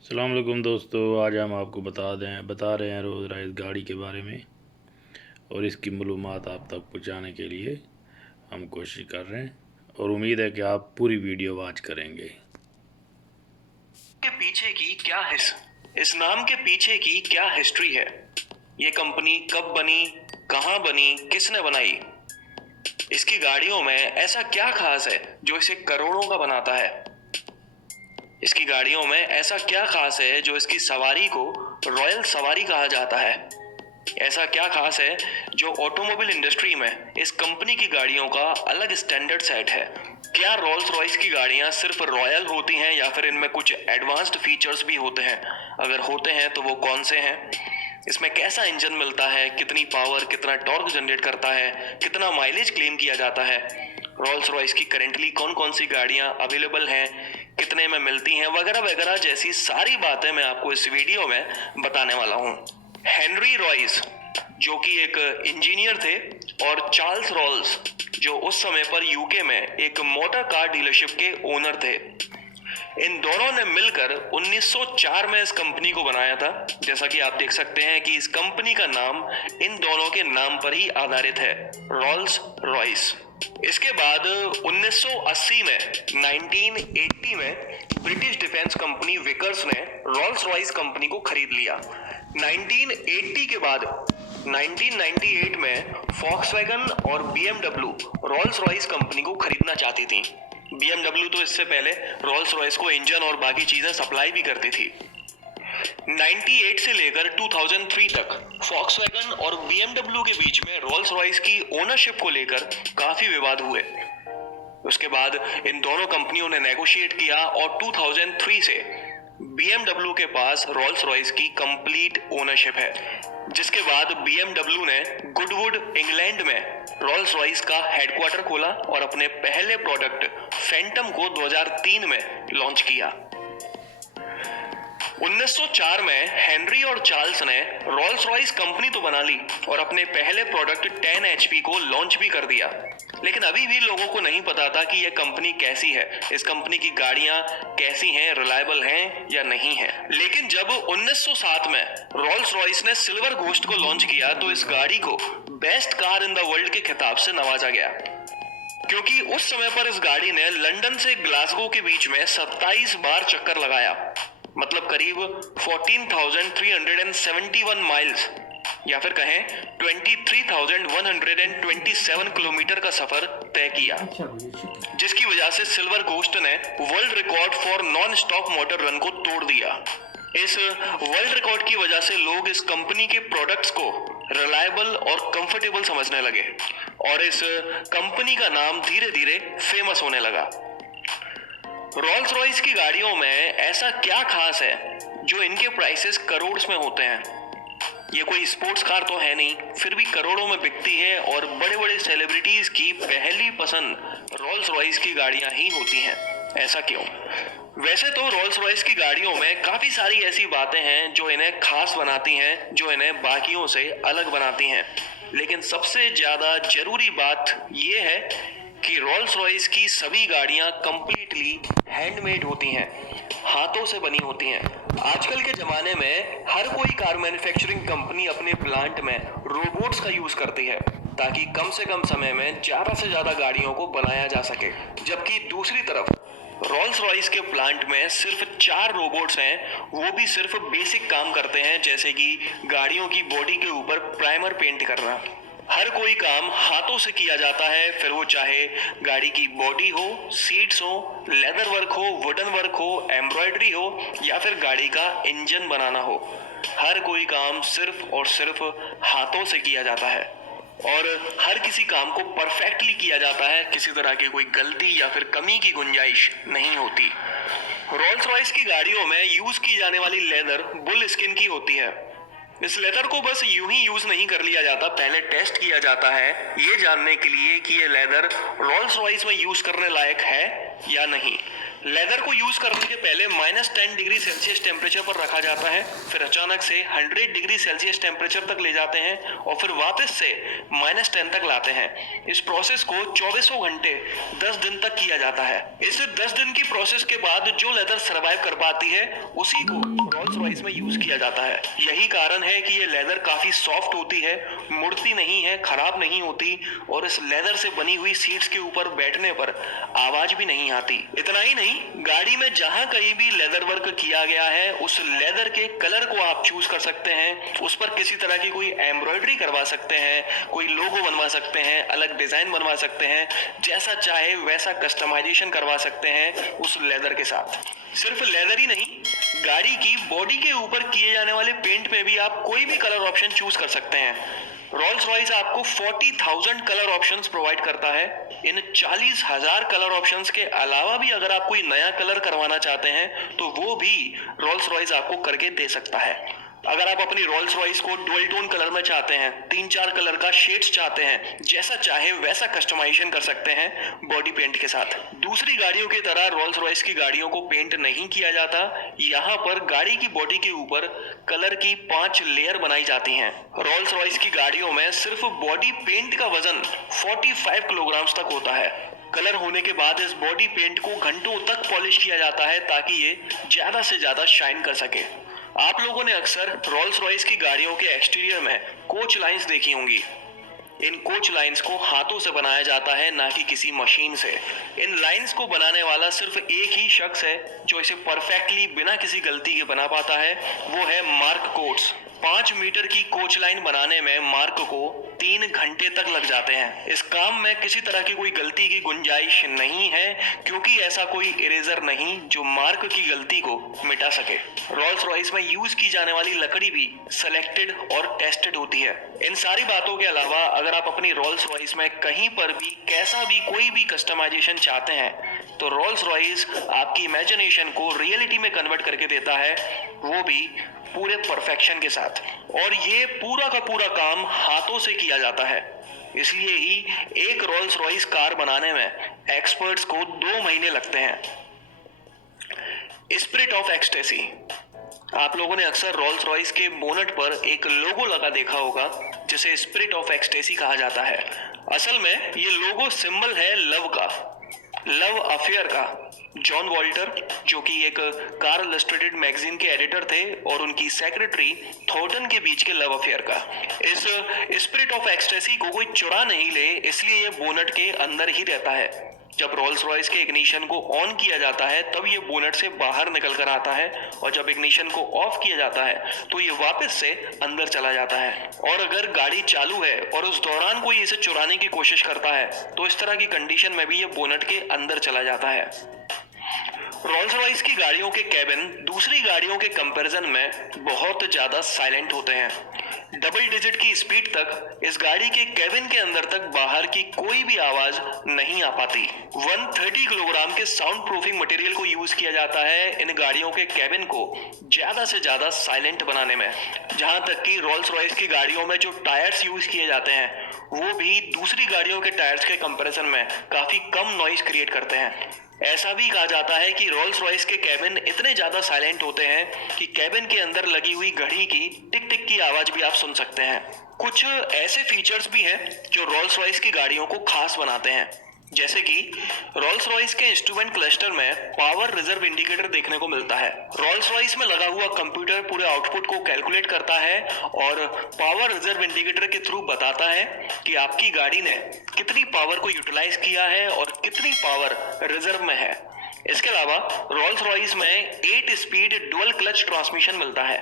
अस्सलाम वालेकुम दोस्तों, आज हम आपको बता रहे हैं रोज़ राइस गाड़ी के बारे में और इसकी मालूमात आप तक पहुंचाने के लिए हम कोशिश कर रहे हैं और उम्मीद है कि आप पूरी वीडियो वॉच करेंगे। के पीछे की क्या इस नाम के पीछे की क्या हिस्ट्री है? ये कंपनी कब बनी, कहां बनी, किसने बनाई? इसकी गाड़ियों में ऐसा क्या खास है जो इसे करोड़ों का बनाता है? इसकी गाड़ियों में ऐसा क्या खास है जो इसकी सवारी को रॉयल सवारी कहा जाता है? ऐसा क्या खास है जो ऑटोमोबाइल इंडस्ट्री में इस कंपनी की गाड़ियों का अलग स्टैंडर्ड सेट है? क्या रोल्स रॉयस की गाड़ियां सिर्फ रॉयल होती हैं या फिर इनमें कुछ एडवांस्ड फीचर्स भी होते हैं? अगर होते हैं तो वो कौन से हैं? इसमें कैसा इंजन मिलता है, कितनी पावर, कितना टॉर्क जनरेट करता है, कितना माइलेज क्लेम किया जाता है? रोल्स रॉयस की करेंटली कौन कौन सी गाड़ियां अवेलेबल हैं, कितने में मिलती हैं, वगैरह वगैरह जैसी सारी बातें मैं आपको इस वीडियो में बताने वाला हूं। हेनरी रॉयस जो कि एक इंजीनियर थे और चार्ल्स रॉल्स जो उस समय पर यूके में एक मोटर कार डीलरशिप के ओनर थे, इन दोनों ने मिलकर 1904 में इस कंपनी को बनाया था। जैसा कि आप देख सकते हैं कि इस कंपनी का नाम इन दोनों के नाम पर ही आधारित है, रोल्स रॉयस। इसके बाद 1980 में 1980 में ब्रिटिश डिफेंस कंपनी विकर्स ने रोल्स रॉयस कंपनी को खरीद लिया। 1980 के बाद 1998 में फॉक्सवैगन और बीएमडब्ल्यू रोल्स रॉयस कंपनी को खरीदना चाहती थी। बीएमडब्ल्यू तो इससे पहले रोल्स रॉयस को इंजन और बाकी चीजें सप्लाई भी करती थी। 98 से लेकर 2003 तक फॉक्सवैगन और बीएमडब्ल्यू के बीच में रोल्स रॉयस की ओनरशिप को लेकर काफी विवाद हुए। उसके बाद इन दोनों कंपनियों ने नेगोशिएट किया और 2003 से बीएमडब्ल्यू के पास रोल्स रॉयस की कंप्लीट ओनरशिप है, जिसके बाद बीएमडब्ल्यू ने गुडवुड इंग्लैंड में रोल्स रॉयस का हेडक्वार्टर खोला और अपने पहले प्रोडक्ट फैंटम को 2003 में लॉन्च किया। 1904 में हेनरी और चार्ल्स ने रोल्स रॉयस कंपनी तो बना ली और अपने पहले प्रोडक्ट 10 HP को लॉन्च भी कर दिया, लेकिन अभी भी लोगों को नहीं पता था कि यह कंपनी कैसी है, इस कंपनी की गाड़ियां कैसी हैं, रिलायबल हैं या नहीं हैं। लेकिन जब 1907 में रोल्स रॉयस ने सिल्वर घोस्ट को लॉन्च किया तो इस गाड़ी को best car in the world के खिताब से नवाजा गया, क्योंकि उस समय पर इस गाड़ी ने लंदन से ग्लासगो के बीच में 27 बार चक्कर लगाया, मतलब करीब 14,371 माइल्स या फिर कहें 23,127 किलोमीटर का सफर तय किया, जिसकी वजह से सिल्वर घोस्ट ने world record for non stop motor run को तोड़ दिया। इस वर्ल्ड रिकॉर्ड की वजह से लोग इस कंपनी के प्रोडक्ट्स को रिलायबल और कंफर्टेबल समझने लगे और इस कंपनी का नाम धीरे धीरे फेमस होने लगा। रोल्स रॉयस की गाड़ियों में ऐसा क्या खास है जो इनके प्राइसेस करोड़ में होते हैं? ये कोई स्पोर्ट्स कार तो है नहीं, फिर भी करोड़ों में बिकती है और बड़े बड़े सेलिब्रिटीज की पहली पसंद रोल्स रॉयस की गाड़ियां ही होती हैं। ऐसा क्यों? वैसे तो रोल्स रॉयस की गाड़ियों में काफी सारी ऐसी बातें हैं जो इन्हें खास बनाती हैं, जो इन्हें बाकियों से अलग बनाती हैं, लेकिन सबसे ज्यादा जरूरी बात यह है कि रोल्स रॉयस की सभी गाड़ियां कंप्लीटली हैंडमेड होती हैं, हाथों से बनी होती हैं। आजकल के जमाने में हर कोई कार मैन्युफैक्चरिंग कंपनी अपने प्लांट में रोबोट्स का यूज करती है ताकि कम से कम समय में ज्यादा से ज्यादा गाड़ियों को बनाया जा सके, जबकि दूसरी तरफ रोल्स रॉयस के प्लांट में सिर्फ 4 रोबोट्स हैं, वो भी सिर्फ बेसिक काम करते हैं, जैसे कि गाड़ियों की बॉडी के ऊपर प्राइमर पेंट करना। हर कोई काम हाथों से किया जाता है, फिर वो चाहे गाड़ी की बॉडी हो, सीट्स हो, लेदर वर्क हो, वुडन वर्क हो, एम्ब्रॉयडरी हो या फिर गाड़ी का इंजन बनाना हो, हर कोई काम सिर्फ और सिर्फ हाथों से किया जाता है और हर किसी काम को परफेक्टली किया जाता है, किसी तरह की कोई गलती या फिर कमी की गुंजाइश नहीं होती। रोल्स रॉयस की गाड़ियों में यूज की जाने वाली लेदर बुल स्किन की होती है। इस लेदर को बस यूं ही यूज नहीं कर लिया जाता, पहले टेस्ट किया जाता है ये जानने के लिए कि ये लेदर रोल्स रॉयस में यूज करने लायक है या नहीं। लेदर को यूज करने के पहले -10 डिग्री सेल्सियस टेम्परेचर पर रखा जाता है, फिर अचानक से 100 डिग्री सेल्सियस टेम्परेचर तक ले जाते हैं और फिर वापस से -10 तक लाते हैं। इस प्रोसेस को 24 घंटे 10 दिन तक किया जाता है। इस 10 दिन की प्रोसेस के बाद जो लेदर सर्वाइव कर पाती है उसी को रोल्स रॉयस में यूज किया जाता है। यही कारण है कि ये लेदर काफी सॉफ्ट होती है, मुड़ती नहीं है, खराब नहीं होती और इस लेदर से बनी हुई सीट्स के ऊपर बैठने पर आवाज भी नहीं आती। इतना ही नहीं, गाड़ी में जहां कहीं भी लेदर वर्क किया गया है उस लेदर के कलर को आप चूज कर सकते हैं, उस पर किसी तरह की कोई एम्ब्रॉयडरी करवा सकते हैं, कोई लोगो बनवा सकते हैं, अलग डिजाइन बनवा सकते हैं, जैसा चाहे वैसा कस्टमाइजेशन करवा सकते हैं उस लेदर के साथ। सिर्फ लेदर ही नहीं, गाड़ी की बॉडी के ऊपर किए जाने वाले पेंट में भी आप कोई भी कलर ऑप्शन चूज कर सकते हैं। रोल्स रॉयस आपको 40,000 कलर ऑप्शंस प्रोवाइड करता है। इन 40,000 कलर ऑप्शंस के अलावा भी अगर आप कोई नया कलर करवाना चाहते हैं तो वो भी रोल्स रॉयस आपको करके दे सकता है। अगर आप अपनी रोल्स रॉयस को डुअल टोन कलर में चाहते हैं, 3-4 कलर का शेड्स चाहते हैं, जैसा चाहे वैसा कस्टमाइजेशन कर सकते हैं बॉडी पेंट के साथ। दूसरी गाड़ियों की तरह रोल्स रॉयस की गाड़ियों को पेंट नहीं किया जाता। यहाँ पर गाड़ी की बॉडी के ऊपर कलर की 5 लेयर बनाई जाती हैं। रोल्स रॉयस की गाड़ियों में सिर्फ बॉडी पेंट का वजन 45 किलोग्राम तक होता है। कलर होने के बाद इस बॉडी पेंट को घंटों तक पॉलिश किया जाता है ताकि ये ज्यादा से ज्यादा शाइन कर सके। आप लोगों ने अक्सर रोल्स रॉयस की गाड़ियों के एक्सटीरियर में कोच लाइंस देखी होंगी। इन कोच लाइंस को हाथों से बनाया जाता है, ना कि किसी मशीन से। इन लाइंस को बनाने वाला सिर्फ एक ही शख्स है जो इसे परफेक्टली बिना किसी गलती के बना पाता है, वो है मार्क कोट्स। 5 मीटर की कोच लाइन बनाने में मार्क को 3 घंटे तक लग जाते हैं। इस काम में किसी तरह की कोई गलती की गुंजाइश नहीं है, क्योंकि ऐसा कोई इरेजर नहीं जो मार्क की गलती को मिटा सके। रोल्स रॉयस में यूज की जाने वाली लकड़ी भी सिलेक्टेड और टेस्टेड होती है। इन सारी बातों के अलावा अगर आप अपनी रोल्स रॉयस में कहीं पर भी कैसा भी कोई भी कस्टमाइजेशन चाहते हैं तो रोल्स रॉयस आपकी इमेजिनेशन को रियलिटी में कन्वर्ट करके देता है, वो भी पूरे परफेक्शन के साथ। और ये पूरा का पूरा काम हाथों से किया जाता है। इसलिए ही एक रोल्स रॉयस कार बनाने में एक्सपर्ट्स को 2 महीने लगते हैं। Spirit of ecstasy. आप लोगों ने अक्सर रोल्स रॉयस के बोनट पर एक लोगो लगा देखा होगा जिसे स्पिरिट ऑफ एक्सटेसी कहा जाता है। असल में ये लोगो सिंबल है लव का, लव अफेयर का। जॉन वॉल्टर, जो कि एक कार इलस्ट्रेटेड मैगजीन के एडिटर थे, और उनकी सेक्रेटरी थॉर्टन के बीच के लव अफेयर का। इस स्पिरिट ऑफ एक्सटेसी को कोई चुरा नहीं ले, इसलिए ये बोनट के अंदर ही रहता है। जब रोल्स रॉयस के इग्निशन को ऑन किया जाता है तब ये बोनट से बाहर निकल कर आता है, और जब इग्निशन को ऑफ किया जाता है तो ये वापस से अंदर चला जाता है। और अगर गाड़ी चालू है और उस दौरान कोई इसे चुराने की कोशिश करता है तो इस तरह की कंडीशन में भी ये बोनट के अंदर चला जाता है। रोल्स रॉयस की गाड़ियों के कैबिन दूसरी गाड़ियों के कंपैरिजन में बहुत ज्यादा साइलेंट होते हैं। डबल डिजिट की स्पीड तक इस गाड़ी के कैबिन के अंदर तक बाहर की कोई भी आवाज नहीं आ पाती। 130 किलोग्राम के साउंड प्रूफिंग मटेरियल को यूज किया जाता है इन गाड़ियों के कैबिन को ज्यादा से ज्यादा साइलेंट बनाने में। जहां तक कि रोल्स रॉयस की गाड़ियों में जो टायर्स यूज किए जाते हैं वो भी दूसरी गाड़ियों के टायर्स के कंपैरिजन में काफी कम नॉइज क्रिएट करते हैं। ऐसा भी कहा जाता है कि रोल्स रॉयस के कैबिन इतने ज्यादा साइलेंट होते हैं कि कैबिन के अंदर लगी हुई घड़ी की टिक टिक की आवाज भी आप सुन सकते हैं। कुछ ऐसे फीचर्स भी हैं जो रोल्स रॉयस की गाड़ियों को खास बनाते हैं, जैसे कि रोल्स रॉयस के इंस्ट्रूमेंट क्लस्टर में पावर रिजर्व इंडिकेटर देखने को मिलता है। रोल्स रॉयस में लगा हुआ कंप्यूटर पूरे आउटपुट को कैलकुलेट करता है और पावर रिजर्व इंडिकेटर के थ्रू बताता है कि आपकी गाड़ी ने कितनी पावर को यूटिलाइज किया है और कितनी पावर रिजर्व में है। इसके अलावा रोल्स रॉयस में 8 स्पीड डुअल क्लच ट्रांसमिशन मिलता है।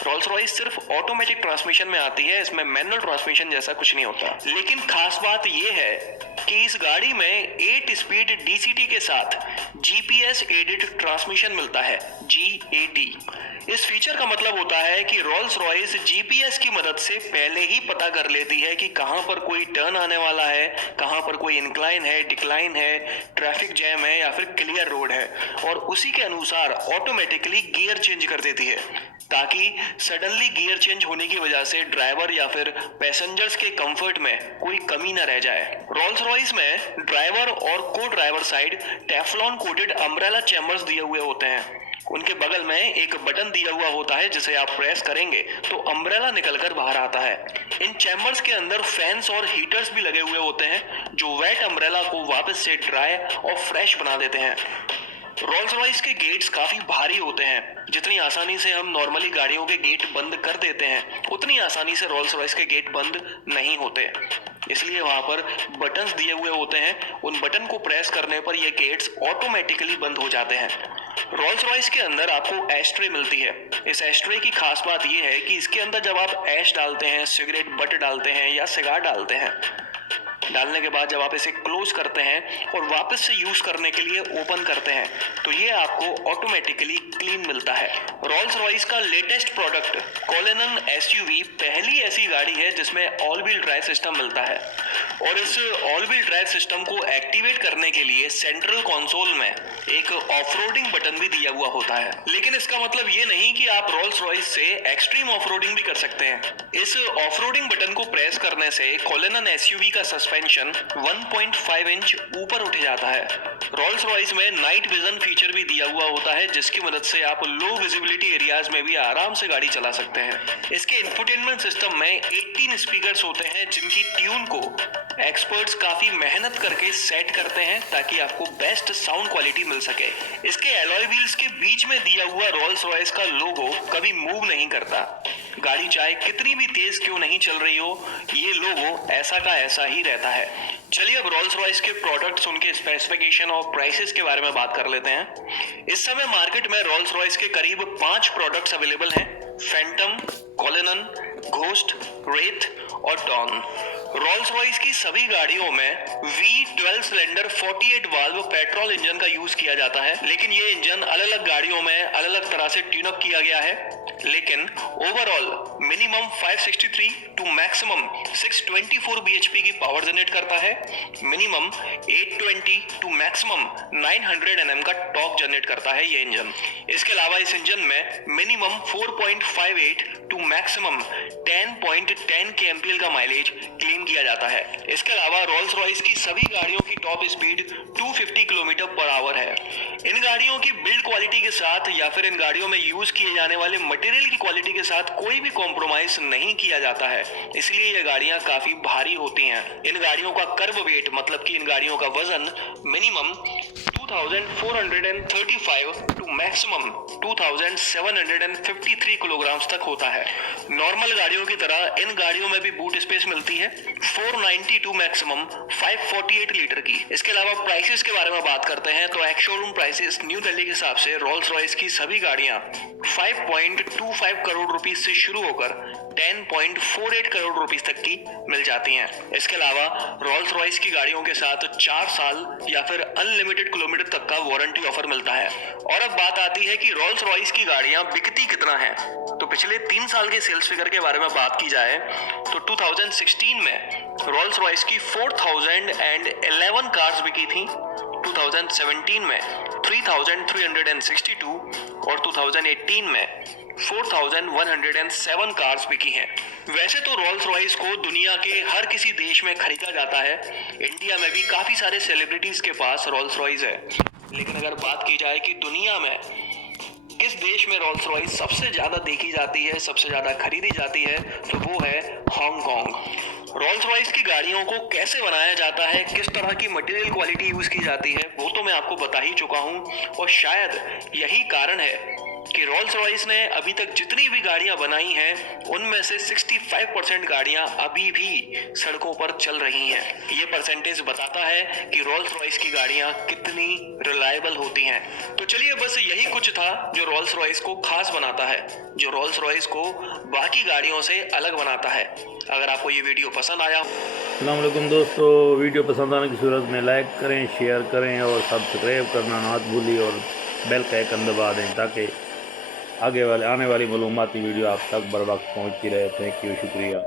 रोल्स रॉयस सिर्फ ऑटोमेटिक ट्रांसमिशन में आती है, इसमें मैनुअल ट्रांसमिशन जैसा कुछ नहीं होता। लेकिन खास बात यह है कि इस गाड़ी में 8 स्पीड डीसीटी के साथ जीपीएस एडेड ट्रांसमिशन मिलता है, जीएटी। इस फीचर का मतलब होता है कि रोल्स रॉयस जीपीएस की मदद से पहले ही पता कर लेती है कि कहां पर कोई टर्न आने वाला है, कहां पर कोई इंक्लाइन है, डिक्लाइन है, ट्रैफिक जैम है या फिर क्लियर रोड है, और उसी के अनुसार ऑटोमेटिकली गियर चेंज कर देती है। ताकि सडनली गियर चेंज होने की वजह से ड्राइवर या फिर पैसेंजर्स के कंफर्ट में कोई कमी न रह जाए। रोल्स रॉयस में ड्राइवर और को driver side Teflon coated umbrella chambers दिए हुए होते हैं। उनके बगल में एक बटन दिया हुआ होता है जिसे आप प्रेस करेंगे तो अम्ब्रेला निकलकर बाहर आता है। इन चैम्बर्स के अंदर फैंस और हीटर्स भी लगे हुए होते हैं जो वेट अम्ब्रेला को वापस से ड्राई और फ्रेश बना देते हैं। रोल्स रॉयस के गेट्स काफी भारी होते हैं। जितनी आसानी से हम नॉर्मली गाड़ियों के गेट बंद कर देते हैं उतनी आसानी से रोल्स रॉयस के गेट बंद नहीं होते, इसलिए वहां पर बटन्स दिए हुए होते हैं। उन बटन को प्रेस करने पर ये गेट्स ऑटोमेटिकली बंद हो जाते हैं। रोल्स रॉयस के अंदर आपको एस्ट्रे मिलती है। इस एस्ट्रे की खास बात यह है कि इसके अंदर जब आप ऐश डालते हैं, सिगरेट बट डालते हैं या सिगार डालते हैं, डालने के बाद जब आप इसे क्लोज करते हैं और वापस से यूज करने के लिए ओपन करते हैं तो ये आपको ऑटोमेटिकली क्लीन मिलता है। रोल्स रॉयस का लेटेस्ट प्रोडक्ट कोलेनन एसयूवी पहली ऐसी गाड़ी है जिसमें ऑल व्हील ड्राइव सिस्टम मिलता है और इस ऑल व्हील ड्राइव सिस्टम को एक्टिवेट करने के लिए सेंट्रल कंसोल में एक ऑफ-रोडिंग बटन भी दिया हुआ होता है। लेकिन इसका मतलब ये नहीं कि आप रोल्स रॉयस से एक्सट्रीम ऑफ-रोडिंग भी कर सकते हैं। इस ऑफ-रोडिंग बटन को प्रेस करने से कोलेनन एसयूवी का सस्पेंशन 1.5 इंच ऊपर उठ जाता है। रोल्स रॉयस में नाइट विजन फीचर भी दिया हुआ होता है जिसकी मदद से आप लो विजिबिलिटी एरियाज में भी आराम से गाड़ी चला सकते हैं। इसके इंफोटेनमेंट सिस्टम में 18 स्पीकर्स होते हैं जिनकी ट्यून को एक्सपर्ट्स काफी मेहनत करके सेट करते हैं ताकि आपको बेस्ट साउंड क्वालिटी मिल सके। इसके एलॉय व्हील्स के बीच में दिया हुआ रोल्स रॉयस का लोगो कभी मूव नहीं करता। गाड़ी चाहे कितनी भी तेज क्यों नहीं चल रही हो, ये लोगो ऐसा का ऐसा ही रहता है। चलिए अब रोल्स रॉयस के प्रोडक्ट्स, उनके स्पेसिफिकेशन और प्राइसेस के बारे में बात कर लेते हैं। इस समय मार्केट में रोल्स रॉयस के करीब 5 प्रोडक्ट्स अवेलेबल हैं: फैंटम, कोलेनन, घोस्ट, रेथ और डॉन। रोल्स रॉयस की सभी गाड़ियों में V12 cylinder 48 valve petrol engine का यूज किया जाता है, लेकिन ये इंजन अलग अलग गाड़ियों में अलग अलग तरह से ट्यून अप किया गया है। लेकिन overall minimum 563 to maximum 624 bhp की पावर जनरेट करता है। मिनिमम 820 टू मैक्सिमम 900 Nm का टॉर्क जनरेट करता है ये इंजन। इसके अलावा इस इंजन में मिनिमम 4.58 टू मैक्सिमम 10.10 kmpl का माइलेज क्लेम किया जाता है। इसके अलावा रोल्स रॉयस की सभी गाड़ियों की टॉप स्पीड 250 km/h है। इन गाड़ियों की बिल्ड क्वालिटी के साथ या फिर इन गाड़ियों में यूज किए जाने वाले मटेरियल की क्वालिटी के साथ कोई भी कॉम्प्रोमाइज नहीं किया जाता है, इसलिए ये गाड़ियां काफी भारी होती हैं। इन गाड़ियों का कर्व वेट मतलब कि इन गाड़ियों का वजन मिनिमम 2435 टू मैक्सिमम 2753 किलोग्राम तक होता है। नॉर्मल गाड़ियों की तरह इन गाड़ियों में भी बूट स्पेस मिलती है 490 टू मैक्सिमम 548 लीटर की। इसके अलावा प्राइसेस के बारे में बात करते हैं तो ex showroom prices new Delhi के हिसाब से रोल्स रॉयस की सभी गाड़ियां 5.25 करोड़ रुपीज से शुरू होकर 10.48 करोड़ रुपीज तक की मिल जाती हैं। इसके अलावा रोल्स रॉयस की गाड़ियों के साथ 4 साल या फिर अनलिमिटेड किलोमीटर तक का वारंटी ऑफर मिलता है। और अब बात आती है कि रोल्स रॉयस की गाड़ियां बिकती कितना है। तो पिछले 3 साल के सेल्स फिगर के बारे में बात की जाए तो 2016 में रोल्स रॉयस की 4011 कार्स बिकी थी, 2017 में 3362 और 2018 में 4107 कार्स बिकी हैं। वैसे तो रोल्स रॉयस को दुनिया के हर किसी देश में खरीदा जाता है। इंडिया में भी काफी सारे सेलिब्रिटीज के पास रोल्स रॉयस है, लेकिन अगर बात की जाए कि दुनिया में किस देश में रोल्स रॉयस सबसे ज्यादा देखी जाती है, सबसे ज्यादा खरीदी जाती है, तो वो है हांगकांग। रोल्स रॉयस की गाड़ियों को कैसे बनाया जाता है, किस तरह की मटेरियल क्वालिटी यूज की जाती है, वो तो मैं आपको बता ही चुका हूं। और शायद यही कारण है कि रोल्स रॉयस ने अभी तक जितनी भी गाड़ियां बनाई हैं उनमें से 65% गाड़ियां अभी भी सड़कों पर चल रही हैं। ये परसेंटेज बताता है कि रोल्स रॉयस की गाड़ियां कितनी रिलायबल होती हैं। तो चलिए बस यही कुछ था जो रोल्स रॉयस को खास बनाता है, जो रोल्स रॉयस को बाकी गाड़ियों से अलग बनाता है। अगर आपको ये वीडियो पसंद आया, अस्सलाम वालेकुम दोस्तों, वीडियो पसंद आने की सूरत में लाइक करें, शेयर करें और सब्सक्राइब करना ना भूलिए और बेल का आइकन दबा दें ताकि आने वाली मालूमाती वीडियो आप तक बर वक्त पहुँचती रहे। थैंक यू, शुक्रिया।